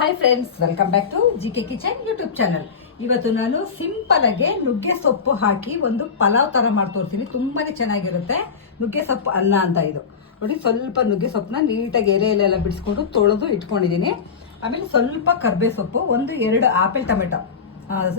Hi friends, welcome back to GK kitchen YouTube channel. ಇವತ್ತು ನಾನು simple ಆಗಿ ನುಗ್ಗೆ ಸೊಪ್ಪು ಹಾಕಿ ಒಂದು ಪಲಾವ್ ತರ ಮಾಡಿ ತೋರಿಸ್ತೀನಿ. ತುಂಬಾನೇ ಚೆನ್ನಾಗಿರುತ್ತೆ. ನುಗ್ಗೆ ಸೊಪ್ಪು ಅನ್ನ ಅಂತ ಇದು ನೋಡಿ. ಸ್ವಲ್ಪ ನುಗ್ಗೆ ಸೊಪ್ಪನ್ನ ನೀಟಾಗಿ ಎಲೆಯಲ್ಲೆಲ್ಲ ಬಿಡಿಸ್ಕೊಂಡು ತೊಳೆದು ಇಟ್ಕೊಂಡಿದ್ದೀನಿ. ಆಮೇಲೆ ಸ್ವಲ್ಪ ಕರ್ಬೇ ಸೊಪ್ಪು, ಒಂದು 2 ಆಪಲ್ ಟೊಮೆಟೊ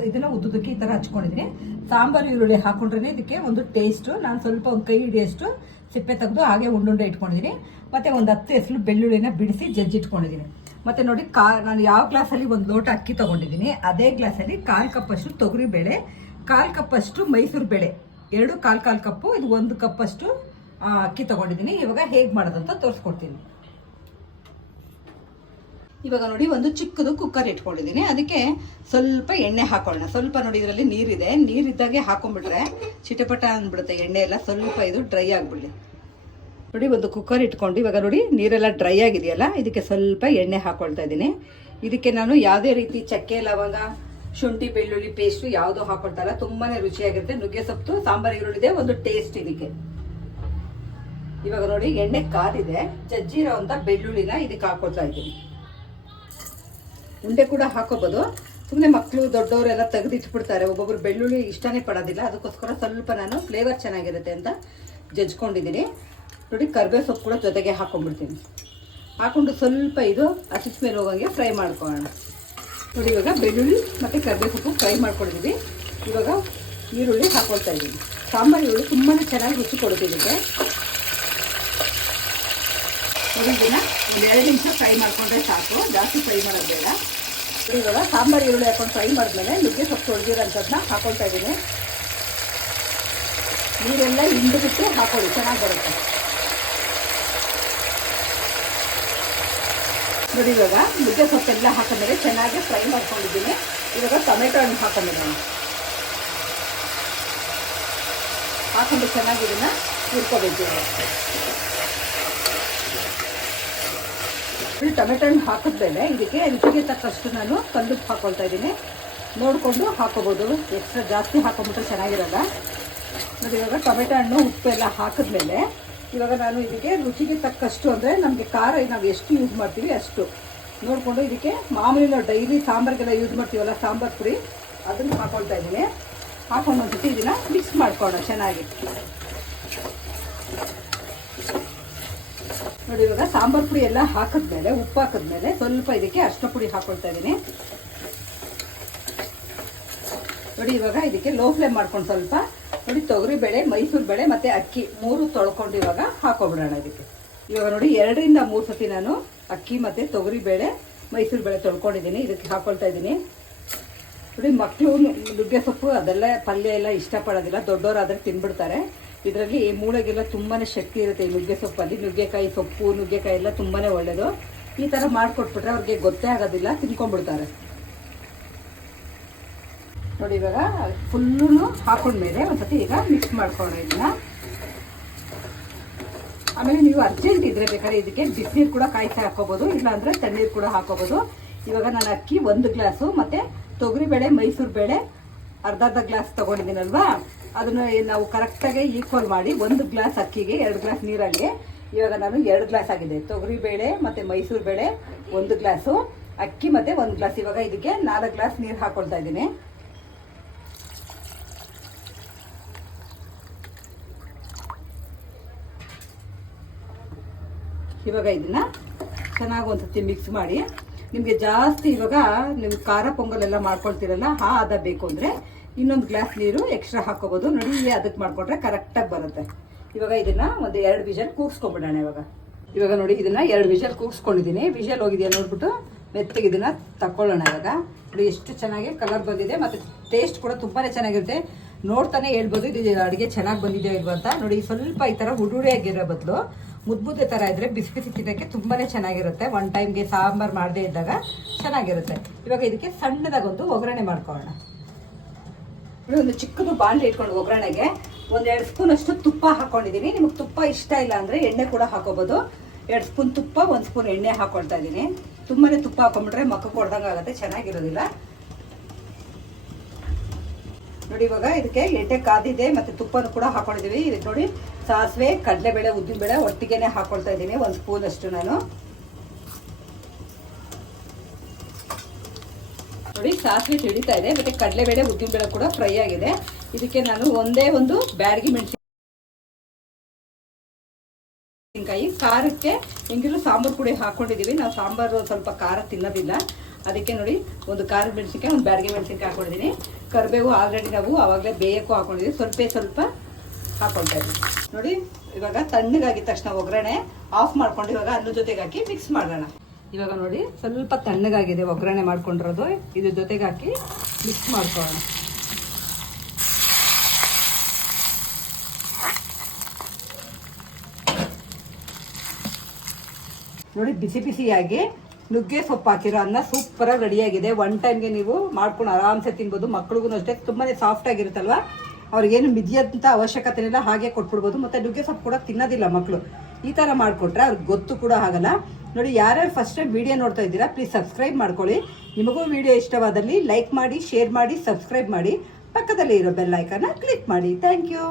ಇದನ್ನ ಉದ್ದುದಕ್ಕೆ ಈ ತರ ಹಚ್ಕೊಂಡಿದ್ದೀನಿ. ಸಾಂಬಾರು ಈರುಳ್ಳಿ ಹಾಕೊಂಡ್ರೆ ಇದಕ್ಕೆ ಒಂದು ಟೇಸ್ಟು. ನಾನು ಸ್ವಲ್ಪ ಒಂದು ಕೈ ಹಿಡಿಯಷ್ಟು ಸಿಪ್ಪೆ ತೆಗೆದು ಹಾಗೆ ಉಂಡುಂಡೆ ಇಟ್ಕೊಂಡಿದ್ದೀನಿ. ಮತ್ತೆ ಒಂದು 10 ಎಸಳು ಬೆಳ್ಳುಳ್ಳಿನ ಬಿಡಿಸಿ ಜಜ್ಜಿಟ್ಕೊಂಡಿದ್ದೀನಿ. ಮತ್ತೆ ನೋಡಿ, ನಾನು ಯಾವ ಗ್ಲಾಸಲ್ಲಿ ಒಂದು ಲೋಟ ಅಕ್ಕಿ ತಗೊಂಡಿದ್ದೀನಿ, ಅದೇ ಗ್ಲಾಸಲ್ಲಿ 1/4 ಕಪ್ಪಷ್ಟು ತೊಗರಿ ಬೇಳೆ, 1/4 ಕಪ್ಪಷ್ಟು ಮೈಸೂರು ಬೇಳೆ, 2 1/4 ಕಪ್ಪು, ಇದು 1 ಕಪ್ಪಷ್ಟು ಅಕ್ಕಿ ತಗೊಂಡಿದ್ದೀನಿ. ಇವಾಗ ಹೇಗೆ ಮಾಡೋದಂತ ತೋರಿಸ್ಕೊಡ್ತೀನಿ. ಇವಾಗ ನೋಡಿ, ಒಂದು ಚಿಕ್ಕದು ಕುಕ್ಕರ್ ಇಟ್ಕೊಂಡಿದ್ದೀನಿ. ಅದಕ್ಕೆ ಸ್ವಲ್ಪ ಎಣ್ಣೆ ಹಾಕೊಳ್ಳೋಣ. ಸ್ವಲ್ಪ ನೋಡಿ, ಇದರಲ್ಲಿ ನೀರಿದೆ. ನೀರಿದ್ದಾಗೆ ಹಾಕೊಂಡ್ಬಿಟ್ರೆ ಚಿಟಪಟ ಅಂದ್ಬಿಡುತ್ತೆ ಎಣ್ಣೆ ಎಲ್ಲ. ಸ್ವಲ್ಪ ಇದು ಡ್ರೈ ಆಗಿಬಿಡಲಿ. ನೋಡಿ, ಒಂದು ಕುಕ್ಕರ್ ಇಟ್ಕೊಂಡು ಇವಾಗ ನೋಡಿ ನೀರೆಲ್ಲ ಡ್ರೈ ಆಗಿದೆಯಲ್ಲ, ಇದಕ್ಕೆ ಸ್ವಲ್ಪ ಎಣ್ಣೆ ಹಾಕೊಳ್ತಾ ಇದ್ದೀನಿ. ಇದಕ್ಕೆ ನಾನು ಯಾವುದೇ ರೀತಿ ಚಕ್ಕೆ, ಲವಂಗ, ಶುಂಠಿ, ಬೆಳ್ಳುಳ್ಳಿ ಪೇಸ್ಟು ಯಾವುದೂ ಹಾಕೊಳ್ತಾ ಇಲ್ಲ. ತುಂಬಾನೇ ರುಚಿಯಾಗಿರುತ್ತೆ. ನುಗ್ಗೆ ಸೊಪ್ಪು, ಸಾಂಬಾರು ಈರುಳ್ಳಿದೆ ಒಂದು ಟೇಸ್ಟ್ ಇದಕ್ಕೆ. ಇವಾಗ ನೋಡಿ, ಎಣ್ಣೆ ಕಾದಿದೆ. ಜಜ್ಜಿರೋ ಅಂತ ಬೆಳ್ಳುಳ್ಳಿನ ಇದಕ್ಕೆ ಹಾಕೊಳ್ತಾ ಇದ್ದೀನಿ. ಉಂಡೆ ಕೂಡ ಹಾಕೋಬಹುದು. ಸುಮ್ಮನೆ ಮಕ್ಕಳು ದೊಡ್ಡವರೆಲ್ಲ ತೆಗೆದಿಟ್ಬಿಡ್ತಾರೆ. ಒಬ್ಬೊಬ್ರು ಬೆಳ್ಳುಳ್ಳಿ ಇಷ್ಟನೇ ಪಡೋದಿಲ್ಲ. ಅದಕ್ಕೋಸ್ಕರ ಸ್ವಲ್ಪ ನಾನು ಫ್ಲೇವರ್ ಚೆನ್ನಾಗಿರುತ್ತೆ ಅಂತ ಜಜ್ಕೊಂಡಿದ್ದೀನಿ. ನೋಡಿ, ಕರ್ಬೇ ಸೊಪ್ಪು ಕೂಡ ಜೊತೆಗೆ ಹಾಕೊಂಡ್ಬಿಡ್ತೀನಿ. ಹಾಕೊಂಡು ಸ್ವಲ್ಪ ಇದು ಹಸಿ ಸ್ಮೆಲ್ ಹೋಗಂಗೆ ಫ್ರೈ ಮಾಡ್ಕೊಳ್ಳೋಣ. ನೋಡಿ, ಇವಾಗ ಬೆಳ್ಳುಳ್ಳಿ ಮತ್ತು ಕರ್ಬೇ ಸೊಪ್ಪು ಫ್ರೈ ಮಾಡ್ಕೊಂಡಿದ್ದೀವಿ. ಇವಾಗ ಈರುಳ್ಳಿ ಹಾಕೊಳ್ತಾ ಇದ್ದೀನಿ. ಸಾಂಬಾರು ಈರುಳ್ಳಿ ತುಂಬಾ ಚೆನ್ನಾಗಿ ರುಚಿ ಕೊಡ್ತಿದ್ದಕ್ಕೆ. ನೋಡಿ, ಇದನ್ನು ಒಂದು 2 ನಿಮಿಷ ಫ್ರೈ ಮಾಡಿಕೊಂಡ್ರೆ ಸಾಕು, ಜಾಸ್ತಿ ಫ್ರೈ ಮಾಡೋದು ಬೇಡ. ಇವಾಗ ಸಾಂಬಾರು ಈರುಳ್ಳಿ ಹಾಕೊಂಡು ಫ್ರೈ ಮಾಡಿದ್ಮೇಲೆ ನುಗ್ಗೆ ಸೊಪ್ಪು ತೊಳೆದಿರೋಂಥದ್ದನ್ನ ಹಾಕೊಳ್ತಾ ಇದ್ದೀನಿ. ನೀರೆಲ್ಲ ಹಿಂಡಿಬಿಟ್ಟು ಹಾಕೊಳ್ಳಿ, ಚೆನ್ನಾಗಿ ಬರುತ್ತೆ. ನೋಡಿ, ಇವಾಗ ನುಗ್ಗೆ ಸೊಪ್ಪೆಲ್ಲ ಹಾಕೊಂಡ್ಮೇಲೆ ಚೆನ್ನಾಗಿ ಫ್ರೈ ಮಾಡ್ಕೊಂಡಿದ್ದೀನಿ. ಇವಾಗ ಟೊಮೆಟೊ ಹಣ್ಣು ಹಾಕೊಂಡ್ಬಿಡೋಣ. ಹಾಕೊಂಡು ಚೆನ್ನಾಗಿ ಇದನ್ನು ಹುರ್ಕೋಬೇಕು. ಟೊಮೆಟೊ ಹಣ್ಣು ಹಾಕಿದ್ಮೇಲೆ ಇದಕ್ಕೆ ರುಚಿಗೆ ತಕ್ಕಷ್ಟು ನಾನು ಕಲ್ಲುಪ್ಪು ಹಾಕೊಳ್ತಾ ಇದ್ದೀನಿ. ನೋಡಿಕೊಂಡು ಹಾಕೋಬೋದು. ಎಕ್ಸ್ಟ್ರಾ ಜಾಸ್ತಿ ಹಾಕೊಂಡ್ಬಿಟ್ರೆ ಚೆನ್ನಾಗಿರಲ್ಲ. ನೋಡಿ, ಇವಾಗ ಟೊಮೆಟೊ ಹಣ್ಣು ಉಪ್ಪೆಲ್ಲ ಹಾಕಿದ್ಮೇಲೆ ಇವಾಗ ನಾನು ಇದಕ್ಕೆ ರುಚಿಗೆ ತಕ್ಕಷ್ಟು, ಅಂದರೆ ನಮಗೆ ಖಾರ ನಾವು ಎಷ್ಟು ಯೂಸ್ ಮಾಡ್ತೀವಿ ಅಷ್ಟು ನೋಡಿಕೊಂಡು ಇದಕ್ಕೆ ಮಾಮೂಲಿ ನಾವು ಡೈಲಿ ಸಾಂಬಾರಿಗೆಲ್ಲ ಯೂಸ್ ಮಾಡ್ತೀವಲ್ಲ, ಸಾಂಬಾರು ಪುಡಿ, ಅದನ್ನು ಹಾಕೊಳ್ತಾ ಇದ್ದೀನಿ. ಹಾಕೊಂಡು ಒಂದು ಸತಿ ಇದನ್ನು ಮಿಕ್ಸ್ ಮಾಡ್ಕೊಳ್ಳೋಣ ಚೆನ್ನಾಗಿ. ನೋಡಿ, ಇವಾಗ ಸಾಂಬಾರು ಪುಡಿ ಎಲ್ಲ ಹಾಕಿದ್ಮೇಲೆ, ಉಪ್ಪು ಹಾಕಿದ್ಮೇಲೆ ಸ್ವಲ್ಪ ಇದಕ್ಕೆ ಅರಿಶಿನ ಪುಡಿ ಹಾಕೊಳ್ತಾ ಇದ್ದೀನಿ. ನೋಡಿ, ಇವಾಗ ಇದಕ್ಕೆ ಲೋ ಫ್ಲೇಮ್ ಮಾಡ್ಕೊಂಡು ಸ್ವಲ್ಪ ನೋಡಿ, ತೊಗರಿ ಬೇಳೆ, ಮೈಸೂರು ಬೇಳೆ ಮತ್ತು ಅಕ್ಕಿ 3 ತೊಳ್ಕೊಂಡು ಇವಾಗ ಹಾಕೊಬಿಡೋಣ ಇದಕ್ಕೆ. ಇವಾಗ ನೋಡಿ, 2 ರಿಂದ 3 ಸತಿ ನಾನು ಅಕ್ಕಿ ಮತ್ತು ತೊಗರಿ ಬೇಳೆ, ಮೈಸೂರು ಬೇಳೆ ತೊಳ್ಕೊಂಡಿದ್ದೀನಿ. ಇದಕ್ಕೆ ಹಾಕೊಳ್ತಾ ಇದ್ದೀನಿ. ನೋಡಿ, ಮಕ್ಕಳು ನುಗ್ಗೆ ಸೊಪ್ಪು ಅದೆಲ್ಲ ಪಲ್ಯ ಎಲ್ಲ ಇಷ್ಟಪಡೋದಿಲ್ಲ. ದೊಡ್ಡವರಾದರೆ ತಿನ್ಬಿಡ್ತಾರೆ. ಇದರಲ್ಲಿ ಮೂಳೆಗೆಲ್ಲ ತುಂಬಾ ಶಕ್ತಿ ಇರುತ್ತೆ ಈ ನುಗ್ಗೆ ಸೊಪ್ಪಲ್ಲಿ. ನುಗ್ಗೆಕಾಯಿ ಸೊಪ್ಪು, ನುಗ್ಗೆಕಾಯಿ ಎಲ್ಲ ತುಂಬಾ ಒಳ್ಳೆಯದು. ಈ ಥರ ಮಾಡಿಕೊಟ್ಬಿಟ್ರೆ ಅವ್ರಿಗೆ ಗೊತ್ತೇ ಆಗೋದಿಲ್ಲ, ತಿನ್ಕೊಂಡ್ಬಿಡ್ತಾರೆ. ನೋಡಿ, ಇವಾಗ ಫುಲ್ಲು ಹಾಕೊಂಡ್ಮೇಲೆ ಒಂದ್ಸತಿ ಈಗ ಮಿಕ್ಸ್ ಮಾಡ್ಕೊಳ್ಳೋಣ ಇದನ್ನ. ಆಮೇಲೆ ನೀವು ಅರ್ಜೆಂಟ್ ಇದ್ರೆ ಬೇಕಾದ್ರೆ ಇದಕ್ಕೆ ಬಿಸಿನೀರು ಕೂಡ ಕಾಯಿಸಿ ಹಾಕೋಬೋದು, ಇಲ್ಲಾಂದರೆ ತಣ್ಣೀರು ಕೂಡ ಹಾಕೋಬೋದು. ಇವಾಗ ನಾನು ಅಕ್ಕಿ 1 ಗ್ಲಾಸು ಮತ್ತು ತೊಗರಿಬೇಳೆ, ಮೈಸೂರು ಬೇಳೆ ಅರ್ಧ ಗ್ಲಾಸ್ ತೊಗೊಂಡಿದ್ದೀನಲ್ವಾ, ಅದನ್ನು ನಾವು ಕರೆಕ್ಟಾಗಿ ಈಕ್ವಲ್ ಮಾಡಿ 1 ಗ್ಲಾಸ್ ಅಕ್ಕಿಗೆ 2 ಗ್ಲಾಸ್ ನೀರಲ್ಲಿ ಇವಾಗ ನಾನು 2 ಗ್ಲಾಸ್ ಆಗಿದೆ. ತೊಗರಿಬೇಳೆ ಮತ್ತು ಮೈಸೂರು ಬೇಳೆ 1 ಗ್ಲಾಸು, ಅಕ್ಕಿ ಮತ್ತು 1 ಗ್ಲಾಸ್. ಇವಾಗ ಇದಕ್ಕೆ 4 ಗ್ಲಾಸ್ ನೀರು ಹಾಕ್ಕೊಳ್ತಾ ಇದ್ದೀನಿ. ಇವಾಗ ಇದನ್ನ ಚೆನ್ನಾಗಿ ಒಂದ್ಸತಿ ಮಿಕ್ಸ್ ಮಾಡಿ. ನಿಮಗೆ ಜಾಸ್ತಿ ಇವಾಗ ನೀವು ಖಾರ ಪೊಂಗಲೆಲ್ಲ ಮಾಡ್ಕೊಳ್ತೀರಲ್ಲ, ಹದ ಬೇಕು ಅಂದರೆ ಇನ್ನೊಂದು ಗ್ಲಾಸ್ ನೀರು ಎಕ್ಸ್ಟ್ರಾ ಹಾಕೋಬೋದು. ನೋಡಿ, ಅದಕ್ಕೆ ಮಾಡಿಕೊಂಡ್ರೆ ಕರೆಕ್ಟಾಗಿ ಬರುತ್ತೆ. ಇವಾಗ ಇದನ್ನ ಒಂದು 2 ವಿಷಲ್ ಕೂಗಿಸ್ಕೊಂಡ್ಬಿಡೋಣ. ಇವಾಗ ನೋಡಿ, ಇದನ್ನ 2 ವಿಷಲ್ ಕೂಗಿಸ್ಕೊಂಡಿದ್ದೀನಿ. ವಿಷಲ್ ಹೋಗಿದೆಯಾ ನೋಡ್ಬಿಟ್ಟು ಮೆತ್ತಗೆ ಇದನ್ನ ತಗೊಳ್ಳೋಣ. ಇವಾಗ ನೋಡಿ, ಎಷ್ಟು ಚೆನ್ನಾಗಿ ಕಲರ್ ಬಂದಿದೆ ಮತ್ತು ಟೇಸ್ಟ್ ಕೂಡ ತುಂಬಾ ಚೆನ್ನಾಗಿರುತ್ತೆ. ನೋಡ್ತಾನೆ ಹೇಳ್ಬೋದು ಇದು ಅಡುಗೆ ಚೆನ್ನಾಗಿ ಬಂದಿದೆ ಇಲ್ವ ಅಂತ. ನೋಡಿ, ಸ್ವಲ್ಪ ಈ ಥರ ಉಡುಡಿಯಾಗಿರೋ ಬದಲು ಮುದ್ದೆ ಥರ ಇದ್ದರೆ ಬಿಸಿ ಬಿಸಿ ತಿನ್ನೋಕ್ಕೆ ತುಂಬಾ ಚೆನ್ನಾಗಿರುತ್ತೆ. 1 ಟೈಮ್ಗೆ ಸಾಂಬಾರು ಮಾಡದೇ ಇದ್ದಾಗ ಚೆನ್ನಾಗಿರುತ್ತೆ. ಇವಾಗ ಇದಕ್ಕೆ ಸಣ್ಣದಾಗೊಂದು ಒಗ್ಗರಣೆ ಮಾಡ್ಕೊಳ್ಳೋಣ. ಒಂದು ಚಿಕ್ಕದು ಬಾಣಲೆ ಇಟ್ಕೊಂಡು ಒಗ್ಗರಣೆಗೆ 1-2 ಸ್ಪೂನ್ ಅಷ್ಟು ತುಪ್ಪ ಹಾಕೊಂಡಿದ್ದೀನಿ. ನಿಮಗೆ ತುಪ್ಪ ಇಷ್ಟ ಇಲ್ಲ ಅಂದರೆ ಎಣ್ಣೆ ಕೂಡ ಹಾಕೋಬೋದು. 2 ಸ್ಪೂನ್ ತುಪ್ಪ, 1 ಸ್ಪೂನ್ ಎಣ್ಣೆ ಹಾಕೊಳ್ತಾ ಇದ್ದೀನಿ. ತುಂಬಾ ತುಪ್ಪ ಹಾಕೊಂಡ್ಬಿಟ್ರೆ ಮಕ್ಕಕ್ಕೆ ಹೊಡೆದಂಗೆ ಆಗುತ್ತೆ, ಚೆನ್ನಾಗಿರೋದಿಲ್ಲ. ನೋಡಿ, ಇವಾಗ ಇದಕ್ಕೆ ಎಣ್ಣೆ ಕಾದಿದೆ ಮತ್ತು ತುಪ್ಪನೂ ಕೂಡ ಹಾಕೊಂಡಿದ್ದೀವಿ. ಇದಕ್ಕೆ ನೋಡಿ, ಸಾಸಿವೆ, ಕಡಲೆಬೇಳೆ, ಉದ್ದಿನಬೇಳೆ ಒಟ್ಟಿಗೆನೆ ಹಾಕೊಳ್ತಾ ಇದ್ದೀನಿ. 1 ಸ್ಪೂನ್ ಅಷ್ಟು ನಾನು ನೋಡಿ ಸಾಸಿವೆ ಸಿಡಿತಾ ಇದೆ, ಮತ್ತು ಕಡಲೆಬೇಳೆ ಉದ್ದಿನಬೇಳೆ ಕೂಡ ಫ್ರೈ ಆಗಿದೆ. ಇದಕ್ಕೆ ನಾನು ಒಂದೇ ಒಂದು ಬ್ಯಾಡಗಿ ಮೆಣಸಿನಕಾಯಿ ಖಾರಕ್ಕೆ ಹೆಂಗಿದ್ರು ಸಾಂಬಾರು ಪುಡಿ ಹಾಕೊಂಡಿದ್ದೀವಿ. ನಾವು ಸಾಂಬಾರು ಸ್ವಲ್ಪ ಖಾರ ತಿನ್ನೋದಿಲ್ಲ, ಅದಕ್ಕೆ ನೋಡಿ ಒಂದು ಖಾರದ ಮೆಣಸಿನ್ಕಾಯಿ, ಒಂದು ಬ್ಯಾಡಗಿ ಮೆಣಸಿನ್ಕಾಯಿ ಹಾಕೊಂಡಿದ್ದೀನಿ. ಕರಿಬೇವು ಆಲ್ರೆಡಿ ನಾವು ಆವಾಗಲೇ ಬೇಯಕ್ಕೂ ಹಾಕೊಂಡಿದ್ದೀವಿ, ಸ್ವಲ್ಪ ಹಾಕೊಳ್ತಾ ಇದ್ದೀವಿ. ನೋಡಿ ಇವಾಗ ತಣ್ಣಗಾಗಿದ ತಕ್ಷಣ ಒಗ್ಗರಣೆ ಆಫ್ ಮಾಡ್ಕೊಂಡು ಇವಾಗ ಅದ್ರ ಜೊತೆಗೆ ಹಾಕಿ ಮಿಕ್ಸ್ ಮಾಡೋಣ. ಇವಾಗ ನೋಡಿ ಸ್ವಲ್ಪ ತಣ್ಣಗಾಗಿದೆ ಒಗ್ಗರಣೆ ಮಾಡ್ಕೊಂಡಿರೋದು, ಇದ್ರ ಜೊತೆಗೆ ಹಾಕಿ ಮಿಕ್ಸ್ ಮಾಡ್ಕೊಳ್ಳೋಣ. ನೋಡಿ ಬಿಸಿ ಬಿಸಿಯಾಗಿ ನುಗ್ಗೆ ಸೊಪ್ಪು ಹಾಕಿರೋ ಅನ್ನ ಸೂಪರಾಗಿ ರೆಡಿಯಾಗಿದೆ. ಒನ್ ಟೈಮ್ಗೆ ನೀವು ಮಾಡ್ಕೊಂಡು ಆರಾಮ್ಸೆ ತಿನ್ಬೋದು. ಮಕ್ಳಿಗೂ ಅಷ್ಟೇ ತುಂಬಾ ಸಾಫ್ಟ್ ಆಗಿರುತ್ತಲ್ವ, ಅವ್ರಿಗೇನು ಮಿದಿಯಂತ ಅವಶ್ಯಕತೆ ಇಲ್ಲ, ಹಾಗೆ ಕೊಟ್ಬಿಡ್ಬೋದು. ಮತ್ತು ನುಗ್ಗೆ ಸೊಪ್ಪು ಕೂಡ ತಿನ್ನೋದಿಲ್ಲ ಮಕ್ಕಳು. ಈ ಥರ ಮಾಡಿಕೊಟ್ರೆ ಅವ್ರಿಗೆ ಗೊತ್ತು ಕೂಡ ಆಗಲ್ಲ. ನೋಡಿ ಯಾರ್ಯಾರು ಫಸ್ಟ್ ಟೈಮ್ ವಿಡಿಯೋ ನೋಡ್ತಾ ಇದ್ದೀರಾ ಪ್ಲೀಸ್ ಸಬ್ಸ್ಕ್ರೈಬ್ ಮಾಡ್ಕೊಳ್ಳಿ. ನಿಮಗೂ ವಿಡಿಯೋ ಇಷ್ಟವಾದಲ್ಲಿ ಲೈಕ್ ಮಾಡಿ, ಶೇರ್ ಮಾಡಿ, ಸಬ್ಸ್ಕ್ರೈಬ್ ಮಾಡಿ, ಪಕ್ಕದಲ್ಲಿ ಇರೋ ಬೆಲ್ ಐಕನ್ನ ಕ್ಲಿಕ್ ಮಾಡಿ. Thank you.